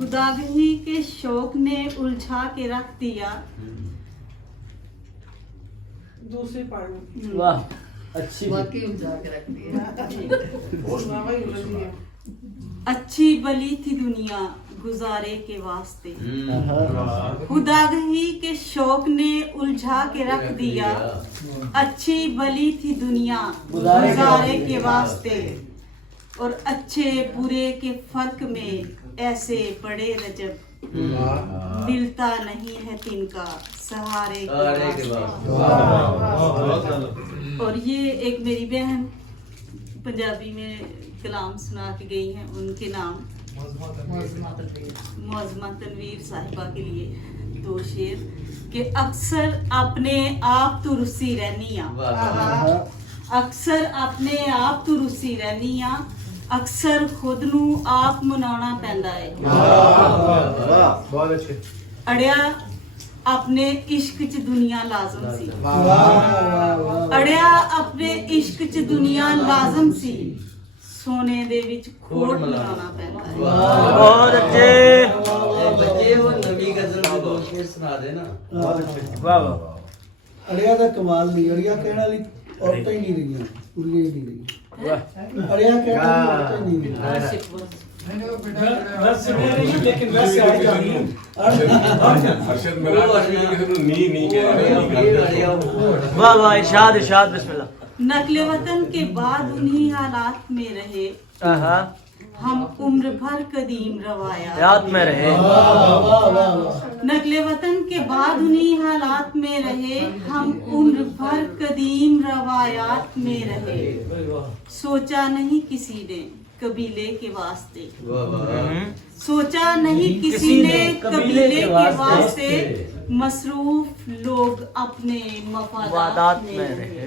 खुदागही के शौक ने उलझा के रख दिया। दूसरी पार्ट वाह अच्छी वाकई उलझा के रख दिया। अच्छी बली थी दुनिया गुजारे के वास्ते। खुदागही के शौक ने उलझा के रख दिया। अच्छी बली थी दुनिया गुजारे के वास्ते। और अच्छे बुरे के फर्क में ऐसे बड़े रजब मिलता नहीं है तिनका सहारे के वास्ते। और ये एक मेरी बहन पंजाबी में कलाम सुना के गई हैं, उनके नाम मौजमा तनवीर साहिबा के लिए दो शेर कि अक्सर अपने आप तू रुसी रहनी आ। अक्सर अपने आप तू रुसी रहनी आ। अक्सर खुद नू आप मनाना पैंदा है। बहुत अच्छे। अड़िया अपने इश्क च दुनिया लाजम सी। अड़िया अपने इश्क च दुनिया लाजम सी। सोने दे विच खोट मनाना पैंदा है। बहुत अच्छे बच्चे वो नवी गजल में दो शेर सुना देना। बहुत अच्छे। वाह वाह अड़िया का कमाल नहीं, अड़िया कहने वाली औरतें ही नहीं रही, कुड़ियां ही नहीं रही। अड़िया कहने वाली औरतें नहीं रही। लेकिन वैसे आ जाती है। अर्शद मिला किसी को नी नी कह रहे हैं। वाह वाह इरशाद इरशाद बिस्मिल्लाह। नकले वतन के बाद उन्हीं हालात में रहे हम उम्र भर कदीम रवाया। याद में रहे। नकले वतन के बाद उन्हीं हालात में रहे हम उम्र भर कदीम रवायात में रहे। सोचा नहीं किसी ने कबीले के वास्ते। सोचा नहीं किसी ने कबीले के वास्ते। मसरूफ लोग अपने मफादात में रहे।